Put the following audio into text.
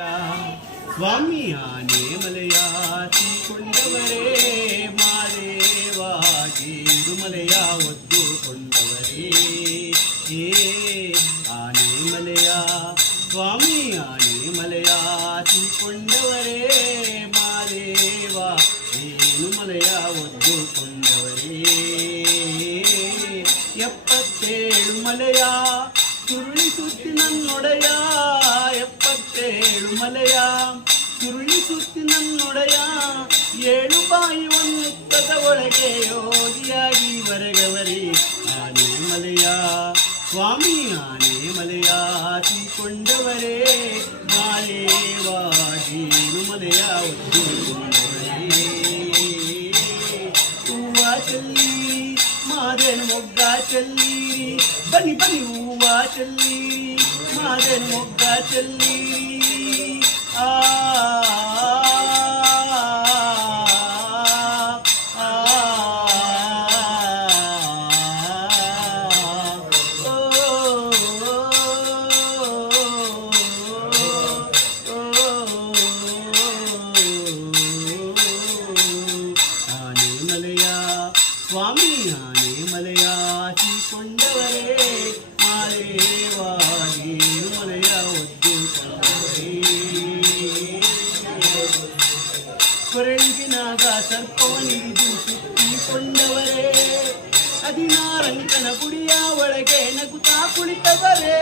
ಸ್ವಾಮಿ ಆನೆ ಮಲೆಯ ಕೊಂಡವರೇ ಮಾದೇವಾಗಿ ಮಲೆಯ ಒದ್ದುಕೊಂಡವರೇ ಆನೆ ಮಲೆಯ ಸ್ವಾಮಿ ಆನೆ ಮಲೆಯ ಕೊಂಡವರೇ ಮಾದೇವ ಮಲೆಯ ಒದ್ದುಕೊಂಡವರೇ 77 ಮಲೆಯ ಸುರುಳಿಸುತ್ತಿ ನನ್ನೊಡೆಯ 77 ಮಲೆಯ ಸುರುಳಿಸುತ್ತಿ ನನ್ನೊಡೆಯ 7 ಬಾಯಿ ಒಂದುತ್ತದ ಒಳಗೆ ಯೋಗಿಯಾಗಿ ಬರಗವರಿ ಆನೆ ಮಲೆಯ ಸ್ವಾಮಿ ಆನೆ ಮಲೆಯ ಕೊಂಡವರೇ ಮಾಲೇವಾಗಿ ಮಲೆಯ ಒದ್ದುಕೊಂಡವರೇ ಹೂವ ಚೆಲ್ಲಿ ಮಾದೇನು ಮೊಗ್ಗ ಚೆಲ್ಲಿರಿ ಬನ್ನಿ ಬನ್ನಿ ಹೂವ ಚೆಲ್ಲಿರಿ ಮಾದೇನು ಮೊಗ್ಗ ಚೆಲ್ಲಿರಿ ಸ್ವಾಮಿ ಆನೆ ಮಲೆಯ ಕೊಂಡವರೇ ಮಾದೇವಾಗಿ ಮಲೆಯ ಒದ್ದುಕೊಂಡವರೇ ಕೊರಳಿಗಿನಾಗ ಸರ್ಪವನಿಗಿದು ಸುತ್ತಿಕೊಂಡವರೇ 16 ಅಂಕನ ಗುಡಿಯ ಒಳಗೆ ನಗುತ್ತಾ ಕುಳಿತವರೇ